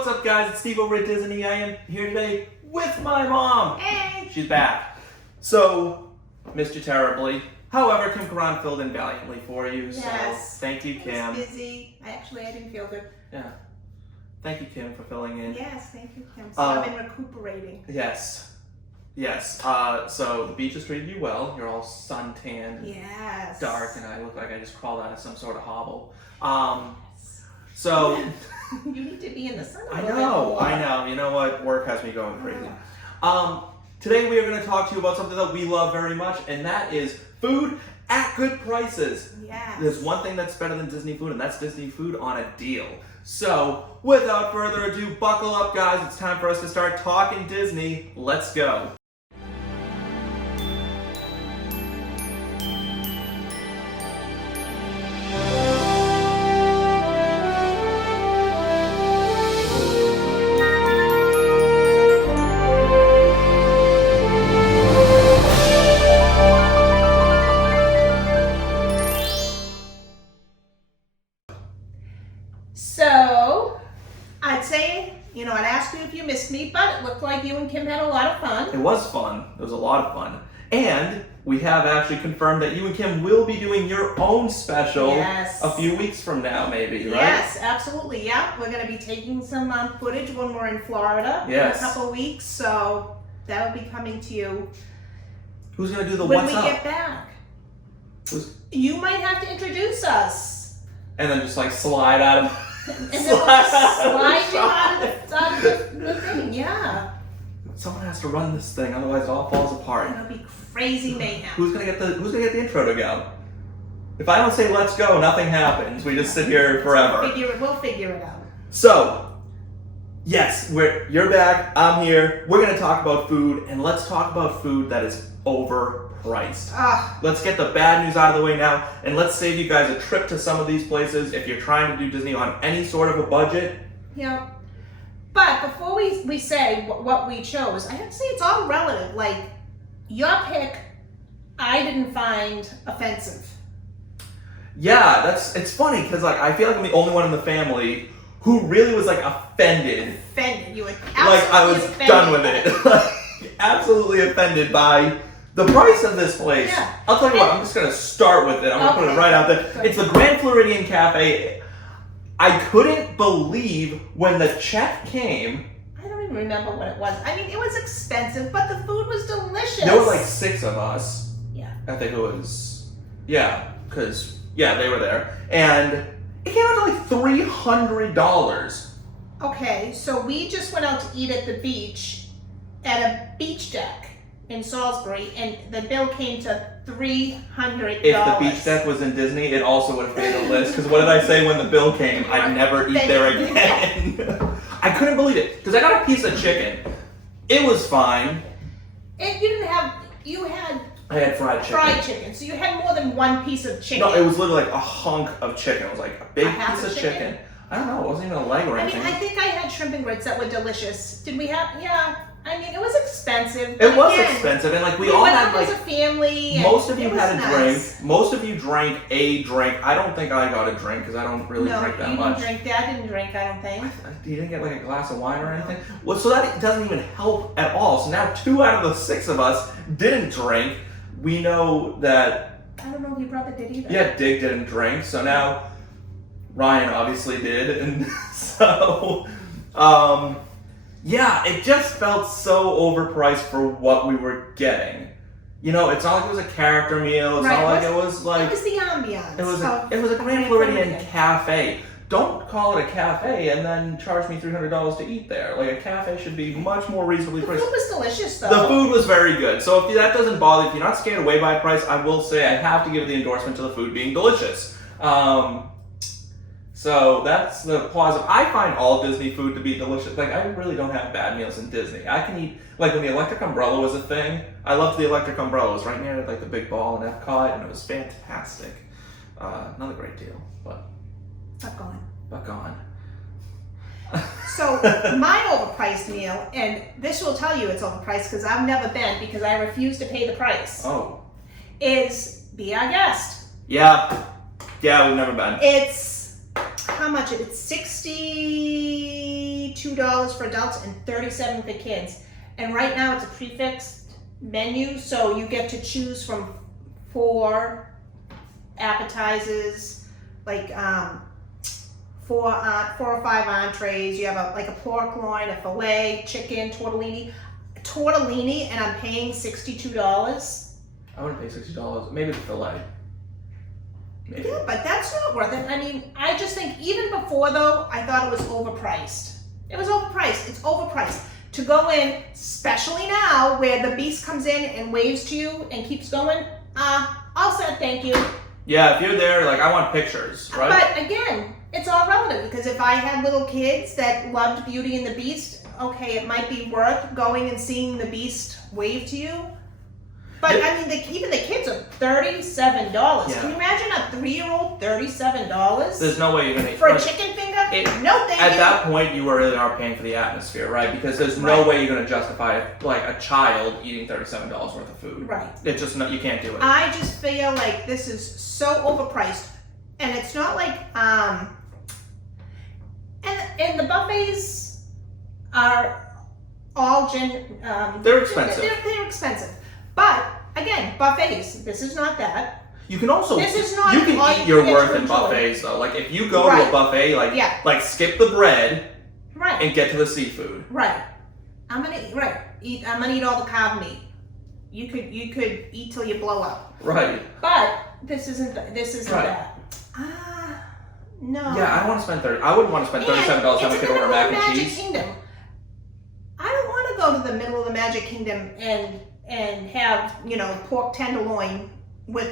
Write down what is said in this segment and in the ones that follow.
What's up, guys? It's Steve over at Disney. I am here today with my mom. Hey! She's back. So, missed you terribly. However, Kim Karan filled in valiantly for you. Yes. So, thank you, Kim. I was busy. I didn't feel good. Yeah. Thank you, Kim, for filling in. Yes, thank you, Kim. So I've been recuperating. Yes. Yes. So, the beach has treated you well. You're all suntanned, Yes. dark, and I look like I just crawled out of some sort of hobble. So... You need to be in the sun a I little know, bit more. I know. You know what? Work has me going crazy. Today we are going to talk to you about something that we love very much, and that is food at good prices. Yes. There's one thing that's better than Disney food, and that's Disney food on a deal. So, without further ado, buckle up, guys. It's time for us to start talking Disney. Let's go. So, I'd say, I'd ask you if you missed me, but it looked like you and Kim had a lot of fun. It was fun. It was a lot of fun. And we have actually confirmed that you and Kim will be doing your own special Yes. a few weeks from now, maybe, right? Yes, absolutely. Yeah, we're going to be taking some footage when we're in Florida Yes. in a couple of weeks, so that'll be coming to you Who's going to do the when what's we up? get back. Who's- You might have to introduce us. And then just like slide out of And then we'll just slide you out of the thing, yeah. Someone has to run this thing, otherwise it all falls apart. It'll be crazy mayhem. Who's gonna get the intro to go? If I don't say let's go, nothing happens. We just sit here forever. We'll figure it out. So, yes, you're back. I'm here. We're gonna talk about food, and let's talk about food that is overpriced. Let's get the bad news out of the way now, and let's save you guys a trip to some of these places if you're trying to do Disney on any sort of a budget. Yeah. But before we say what we chose, I have to say it's all relative. Like, your pick, I didn't find offensive. Yeah, it's funny because like I feel like I'm the only one in the family who really was like offended. Offended. You were Like I was absolutely done with offended. it. Like, absolutely offended by the price of this place. Yeah. I'll tell you what, I'm just gonna start with it. I'm gonna put it Okay. right out there. Good. It's the Grand Floridian Cafe. I couldn't believe when the check came. I don't even remember what it was. I mean, it was expensive, but the food was delicious. There were like 6 of us. Yeah. I think it was, because they were there, and it came out to like $300. Okay, so we just went out to eat at the beach, at a beach deck in Salisbury, and the bill came to $300. If the beach deck was in Disney, it also would have made the list. Because what did I say when the bill came? I'd never eat there again. I couldn't believe it because I got a piece of chicken. It was fine. And you had I had fried chicken. fried chicken, so you had more than one piece of chicken. No, it was literally like a hunk of chicken. It was like a big half piece a of chicken? chicken. I don't know. It wasn't even a leg or I mean, anything. I think I had shrimp and grits that were delicious. Did we have? Yeah. I mean, it was expensive. It but was again, expensive, and like we we all went had out like as a family. And most of you it was had a nice. drink. Most of you drank a drink. I don't think I got a drink because I don't really No, drink that you much. didn't drink. Dad didn't drink. I don't think. You didn't get like a glass of wine or anything? Well, so that doesn't even help at all. So now 2 out of the 6 of us didn't drink. We know that, I don't know if your brother did either. Dig didn't drink. So now Ryan obviously did. And so, it just felt so overpriced for what we were getting. It's not like it was a character meal. It's Right, not like it it was like... It was the ambiance. It was a Grand Floridian cafe. Don't call it a cafe and then charge me $300 to eat there. Like, a cafe should be much more reasonably The priced. food was delicious, though. The food was very good. So if that doesn't bother you, if you're not scared away by price, I will say I have to give the endorsement to the food being delicious. So that's the positive. I find all Disney food to be delicious. Like, I really don't have bad meals in Disney. I can eat, like when the electric umbrella was a thing, I loved the electric umbrella. It was right near like the big ball in Epcot, and it was fantastic. Not a great deal, but gone. So my overpriced meal, and this will tell you it's overpriced because I've never been because I refuse to pay the price, Oh. is Be Our Guest. Yeah. Yeah, we've never been. It's, how much? It's $62 $62 for adults and $37 for kids. And right now it's a prefixed menu, so you get to choose from 4 appetizers, like 4 or 5 entrees. You have a pork loin, a filet, chicken, tortellini, and I'm paying $62. I wouldn't pay $60. Maybe the fillet. Maybe. Yeah, but that's not worth it. I mean, I just think even before though, I thought it was overpriced. It was overpriced. It's overpriced. To go in, especially now where the beast comes in and waves to you and keeps going, all set, thank you. Yeah, if you're there, like, I want pictures, right? But again, it's all relative because if I had little kids that loved Beauty and the Beast, okay, it might be worth going and seeing the Beast wave to you. But I mean, even the kids are $37. Yeah. Can you imagine a 3-year-old $37? There's no way you're gonna For a like, chicken finger? No, thank at you. that point, you really are paying for the atmosphere, right? Because there's no Right. way you're gonna justify like a child eating $37 worth of food. Right. It's just you can't do it. I just feel like this is so overpriced, and it's not like and the buffets are all They're expensive. They're expensive, but again, buffets. This is not that. You can also This is not you can all eat you your get worth to in enjoy. buffets though. Like if you go to a Right. buffet, like skip the bread Right. and get to the seafood. Right. I'm gonna eat all the carb meat. You could eat till you blow up. Right. But this isn't Right. that. No. Yeah, I don't want to spend I wouldn't want to spend $37 having It's to in the order middle mac of the and Magic cheese. Kingdom. I don't want to go to the middle of the Magic Kingdom and have pork tenderloin with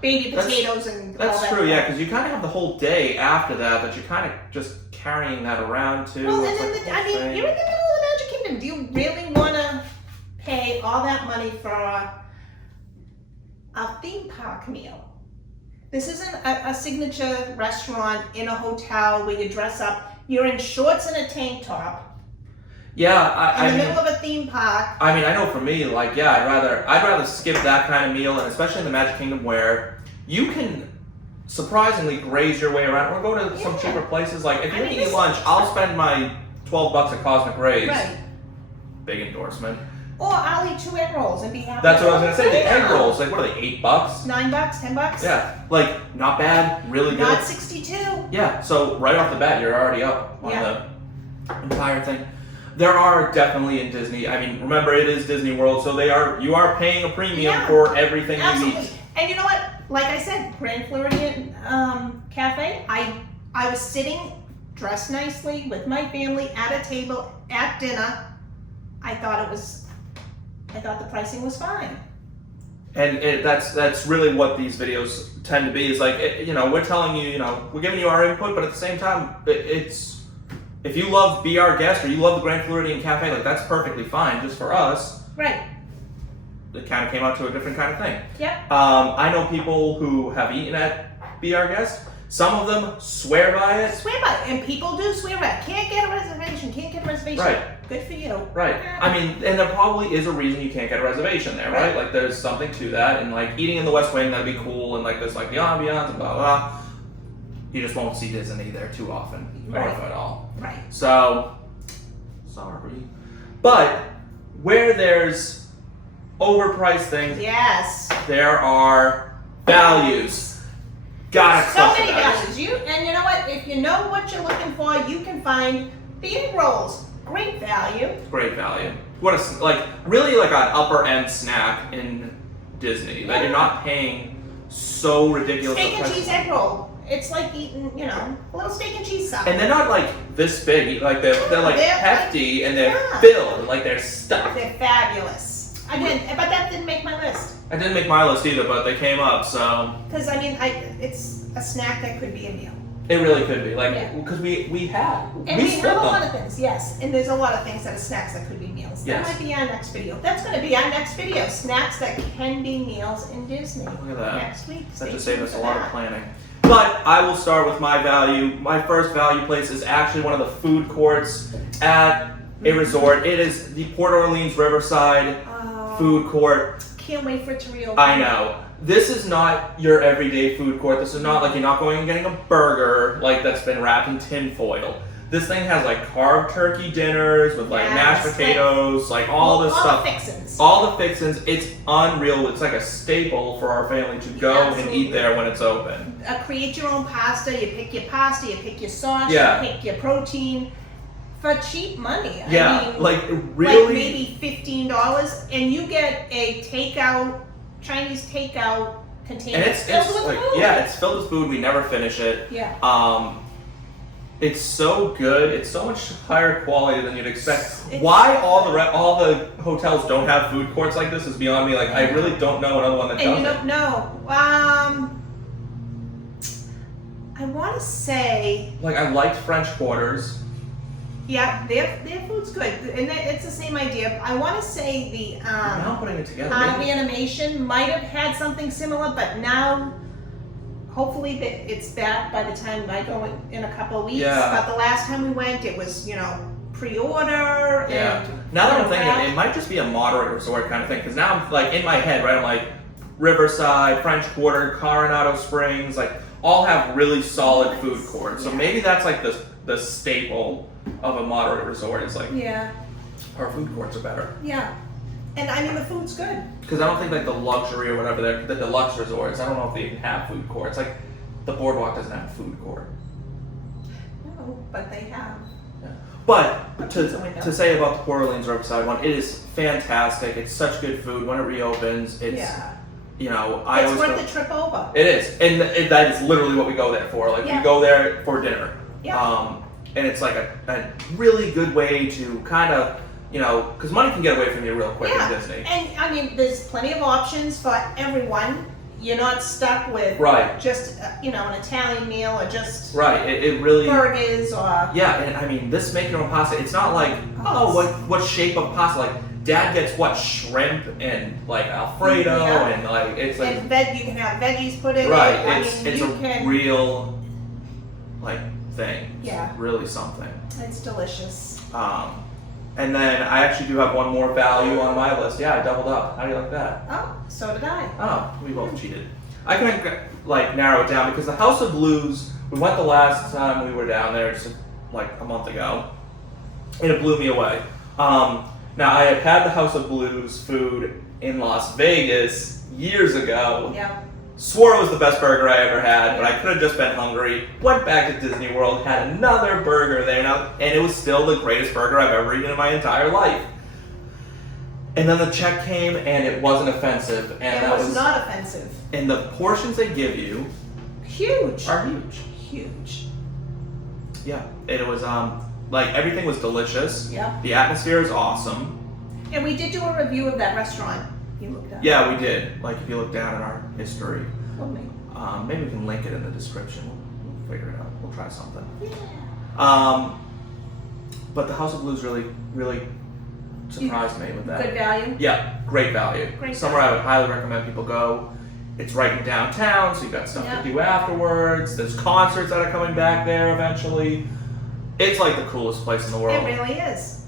baby potatoes and all That's that. true, yeah, because you kind of have the whole day after that you're kind of just carrying that around too. Well, It's and like then the whole thing. you're in the middle of the Magic Kingdom. Do you really want to pay all that money for a theme park meal? This isn't a signature restaurant in a hotel where you dress up. You're in shorts and a tank top Yeah, in the middle of a theme park. I mean, I know for me, like, yeah, I'd rather skip that kind of meal, and especially in the Magic Kingdom where you can surprisingly graze your way around, or go to some Yeah. cheaper places. Like, if I you're mean, gonna eat this- lunch, I'll spend my $12 at Cosmic Rays. Right. Big endorsement. Or I'll eat 2 egg rolls and be happy. That's what I was gonna say. The egg Yeah. rolls, like, what are they? $8? $9, $10. Yeah, like not bad, really good. Not 62. Yeah, so right off the bat, you're already up on Yeah. the entire thing. There are definitely in Disney. I mean, remember it is Disney World, so you are paying a premium Yeah. for everything you Absolutely. eat. And you know what? Like I said, Grand Floridian Cafe. I was sitting dressed nicely with my family at a table at dinner. I thought the pricing was fine. And that's really what these videos tend to be. Is like we're telling you, we're giving you our input, but at the same time, it's if you love Be Our Guest or you love the Grand Floridian Cafe, like that's perfectly fine. Just for us, Right. it kind of came out to a different kind of thing. Yep. I know people who have eaten at Be Our Guest. Some of them swear by it. Swear by it. And people do swear by it. Can't get a reservation. Right. Good for you. Right. I mean, and there probably is a reason you can't get a reservation there, right? Right. Like, there's something to that, and like eating in the West Wing, that'd be cool, and like there's like the ambiance and blah blah. You just won't see Disney there too often, or Right. if at all. Right. So, sorry. But where there's overpriced things, Yes. there are values. Gotta So trust many the values. values. And you know what? If you know what you're looking for, you can find the egg rolls. Great value. Great value. What really like an upper end snack in Disney that you're not paying so ridiculous. Steak a and price. cheese egg roll. It's like eating, a little steak and cheese sauce. And they're not like this big. Like they're like They're hefty and they're yeah. filled. Like they're stuffed. They're fabulous. Again, but that didn't make my list. I didn't make my list either, but they came up, so Because, it's a snack that could be a meal. it really could be. Like, Yeah. because we had. And we split have a lot them. of things, yes. And there's a lot of things that are snacks that could be meals. That Yes. might be our next video. That's going to be our next video. Snacks that can be meals in Disney. Look at that. Next week. That Stay just saved tuned us a for lot of that. planning. But I will start with my value. My first value place is actually one of the food courts at a resort. It is the Port Orleans Riverside Oh, Food Court. Can't wait for it to reopen. I know. This is not your everyday food court. This is not like you're not going and getting a burger like that's been wrapped in tin foil. This thing has like carved turkey dinners with like mashed Yes, potatoes, like all this stuff. the fixins. All the fixins. It's unreal. It's like a staple for our family to go and Absolutely. eat there when it's open. Create your own pasta. You pick your pasta. You pick your sauce. Yeah. You pick your protein for cheap money. Yeah, I mean, like like really. maybe $15, and you get a Chinese takeout container And it's filled with like food. yeah, it's filled with food. We never finish it. Yeah. It's so good. It's so much higher quality than you'd expect. It's Why so all good. all the hotels don't have food courts like this is beyond me. Like I really don't know another one that And does you it. don't know. I want to say, Like I liked French Quarters. yeah, their food's good, and it's the same idea. I want to say the Now I'm putting it together. Art of maybe- Animation might have had something similar, but now, hopefully, it's back by the time I go in a couple of weeks. Yeah. But the last time we went, it was pre-order Yeah. and Now that I'm wrap. thinking, it might just be a moderate resort kind of thing. Because now I'm like in my head, right? I'm like Riverside, French Quarter, Coronado Springs, like all have really solid food courts. So Yeah. maybe that's like the staple of a moderate resort is like Yeah, our food courts are better. yeah, and I mean the food's good. Because I don't think like the luxury or whatever the deluxe resorts. I don't know if they even have food courts. Like the Boardwalk doesn't have a food court. No, but they have. But to say about the Port Orleans Riverside one, it is fantastic. It's such good food when it reopens. It's Yeah, you know I it's always worth go, the trip over. it is, and that is literally what we go there for. Like Yeah. we go there for dinner. Yeah. And it's like a really good way to kind of because money can get away from you real quick Yeah. in Disney. And I mean, there's plenty of options for everyone. You're not stuck with Right. just an Italian meal or just Right. It really. burgers or Yeah, and I mean, this make your own pasta. It's not like, Oh, what shape of pasta? Like, Dad gets what shrimp and like Alfredo Yeah. and like it's like and you can have veggies put in right. it. I It's mean, it's you a can. real like thing. Yeah. It's really something. It's delicious. And then I actually do have one more value on my list. Yeah, I doubled up. How do you like that? Oh, so did I. Oh, we both cheated. I can like narrow it down because the House of Blues. We went the last time we were down there, just like a month ago, and it blew me away. Now I had had the House of Blues food in Las Vegas years ago. Yeah. Swore it was the best burger I ever had, but I could have just been hungry. Went back to Disney World, had another burger there, and it was still the greatest burger I've ever eaten in my entire life. And then the check came, and it wasn't offensive, and It that was not offensive. and the portions they give you Huge. are huge. Huge. Yeah, it was like everything was delicious. Yeah. The atmosphere is awesome. And we did do a review of that restaurant. You looked up. Yeah, we did. Like if you look down at our history, Oh, me. maybe we can link it in the description. We'll figure it out. We'll try something. Yeah. But the House of Blues really surprised me with that. Good value. Yeah, great value. Great Somewhere I would highly recommend people go. It's right in downtown, so you've got stuff Yeah. to do afterwards. There's concerts that are coming back there eventually. It's like the coolest place in the world. It really is.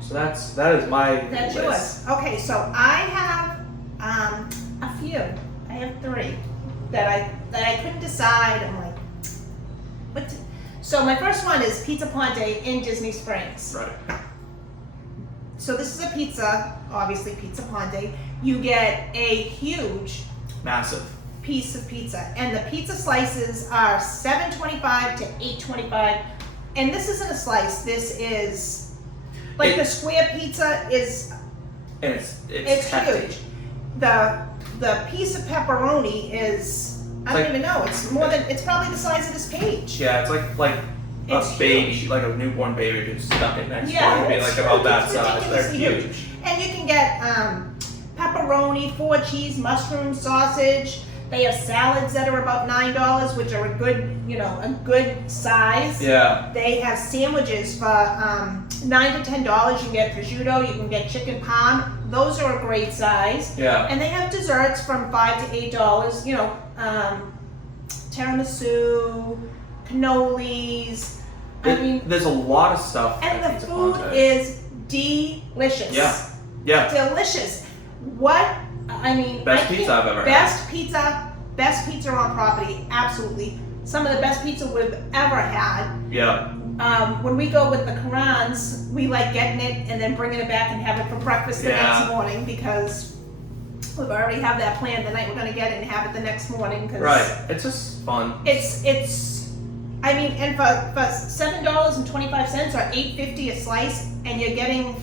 So that is my That's list. yours. Okay, so I have a few. I have three that I couldn't decide. I'm like, what? So my first one is Pizza Ponte in Disney Springs. Right. So this is a pizza, obviously Pizza Ponte. You get a huge Massive. piece of pizza, and the pizza slices are $7.25 to $8.25. And this isn't a slice. This is like the square pizza is. And It's hefty. huge. The piece of pepperoni is I don't like- even know. It's probably the size of this page. Yeah, it's like It's a baby, huge. like a newborn baby who's stuck it next Yeah, to it. It'd be it's like about huge. that It's size. They're ridiculously huge. And you can get pepperoni, 4 cheese, mushroom, sausage. They have salads that are about $9, which are a good size. Yeah. They have sandwiches for $9 to $10. You can get prosciutto, you can get chicken parm. Those are a great size. Yeah. And they have desserts from $5 to $8. Tiramisu, cannolis. I mean, There's a lot of stuff. and at the Pizza food Ponte. is delicious. Yeah. Yeah. Delicious. What? I mean, Best I can't- pizza I've ever had. Best pizza on property. Absolutely. Some of the best pizza we've ever had. Yeah. when we go with the Karans, we like getting it and then bringing it back and have it for breakfast the Yeah. next morning because we've already have that planned the night we're gonna get it and have it the next morning. Cause Right. It's just fun. It's. I mean, and for $7.25 or $8.50 a slice, and you're getting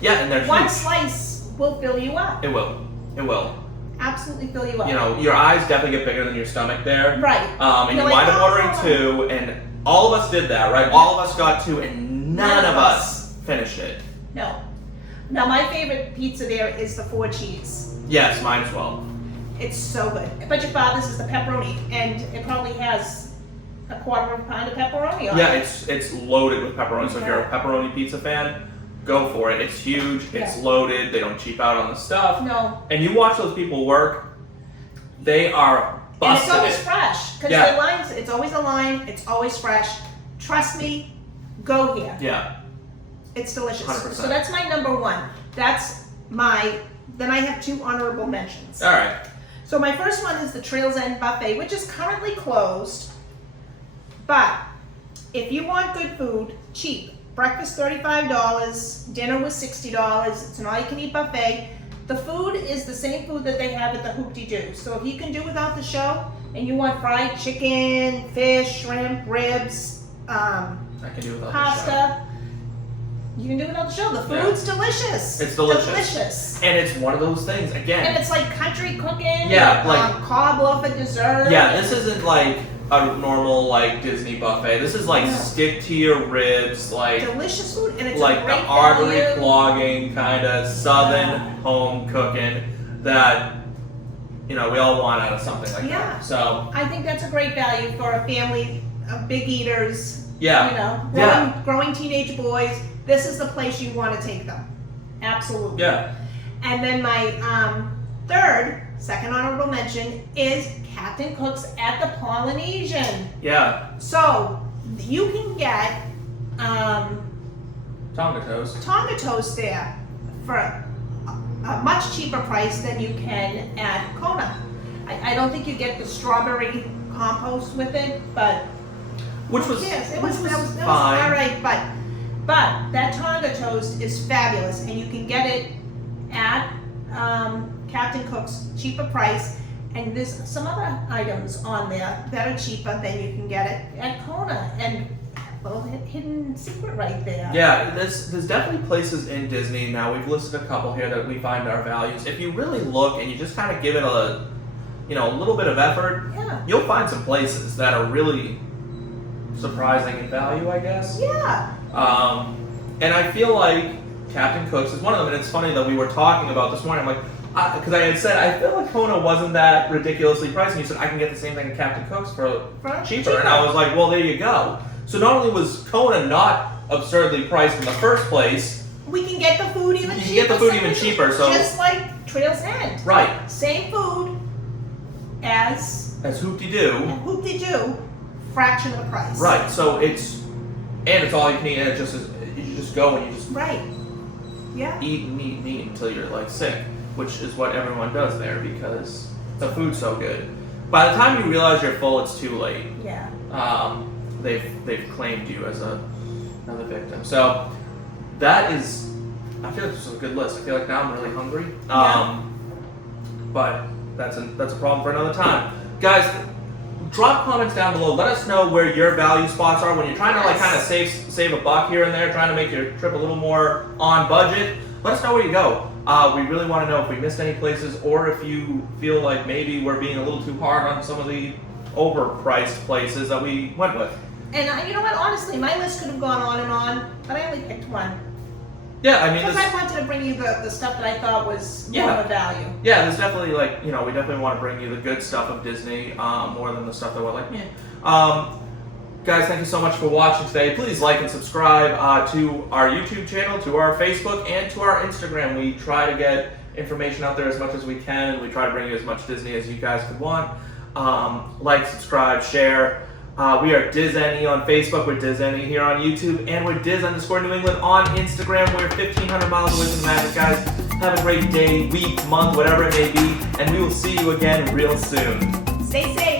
Yeah, and they're one huge. slice will fill you up. It will. It will. Absolutely fill you up. You know, your eyes definitely get bigger than your stomach there. Right. And you You're wind like, up ordering "Oh." two, and all of us did that, right? All of us got two, and none of us finished it. No. Now my favorite pizza there is the 4 cheese. Yes, mine as well. It's so good. But your father's is the pepperoni, and it probably has a 1/4 pound of pepperoni on Yeah, it. it's loaded with pepperoni. So if you're a pepperoni pizza fan, go for it. It's huge. It's Yeah. loaded. They don't cheap out on the stuff. No. And you watch those people work. They are And it's busting always it. fresh. Because Yeah. the lines, it's always a line, it's always fresh. Trust me, go here. Yeah. It's delicious. 100%. So that's my number one. Then I have 2 honorable mentions. All right. So my first one is the Trails End Buffet, which is currently closed. But if you want good food, cheap, breakfast $35, dinner was $60. It's an all-you-can-eat buffet. The food is the same food that they have at the Hoop-de-Doo. So if you can do without the show, and you want fried chicken, fish, shrimp, ribs, I can do without the show. pasta, you can do without the show. The Yeah. food's delicious. It's delicious. Delicious. And it's one of those things, again. And it's like country cooking. Yeah, like- cobbler for dessert. Yeah, this isn't like a normal like Disney buffet. This is like Yeah. stick to your ribs, like delicious food, and it's a like great the artery value. clogging kind of southern home cooking that we all want out of something like Yeah. that. So I think that's a great value for a family of big eaters. yeah, Growing teenage boys. This is the place you want to take them. Absolutely. yeah, And then my second honorable mention is Captain Cook's at the Polynesian. yeah. So you can get Tonga toast. Tonga toast there for a much cheaper price than you can at Kona. I don't think you get the strawberry compost with it, but Which was yes, it which was that was fine. all right. But that Tonga toast is fabulous, and you can get it at Captain Cook's cheaper price. And there's some other items on there that are cheaper than you can get it at Kona. And little hidden secret right there. Yeah, there's definitely places in Disney now. We've listed a couple here that we find our values. If you really look and you just kind of give it a little bit of effort, Yeah. you'll find some places that are really surprising in value, I guess. Yeah. And I feel like Captain Cook's is one of them. And it's funny that we were talking about this morning. I'm like, because I had said I feel like Kona wasn't that ridiculously priced, and you said I can get the same thing at Captain Cook's for cheaper. And I was like, well, there you go. So not only was Kona not absurdly priced in the first place, We can get the food even You cheaper. can get the food even cheaper, so- just like Trails End. right, Same food as as Hoop-de-Doo, Hoop-de-Doo, fraction of the price. right. So it's all you can eat, and it just is, you just go and you just Right. Yeah. eat and eat and eat until you're like sick, which is what everyone does there because the food's so good. By the time you realize you're full, it's too late. Yeah. They've claimed you as another victim. So that is, I feel like this was a good list. I feel like now I'm really hungry. Yeah. But that's a problem for another time, guys. Drop comments down below. Let us know where your value spots are when you're trying to like Yes. kind of save a buck here and there, trying to make your trip a little more on budget. Let us know where you go. We really want to know if we missed any places, or if you feel like maybe we're being a little too hard on some of the overpriced places that we went with. And you know what? Honestly, my list could have gone on, but I only picked one Yeah, I mean, because this, I wanted to bring you the stuff that I thought was more Yeah. of a value. yeah, there's definitely like we definitely want to bring you the good stuff of Disney more than the stuff that we're like, meh. Guys, thank you so much for watching today. Please like and subscribe to our YouTube channel, to our Facebook, and to our Instagram. We try to get information out there as much as we can, and we try to bring you as much Disney as you guys could want. Like, subscribe, share. We are DizNE on Facebook, we're DizNE here on YouTube, and we're Diz_New England on Instagram. We're 1,500 miles away from the magic, guys. Have a great day, week, month, whatever it may be, and we will see you again real soon. Stay safe.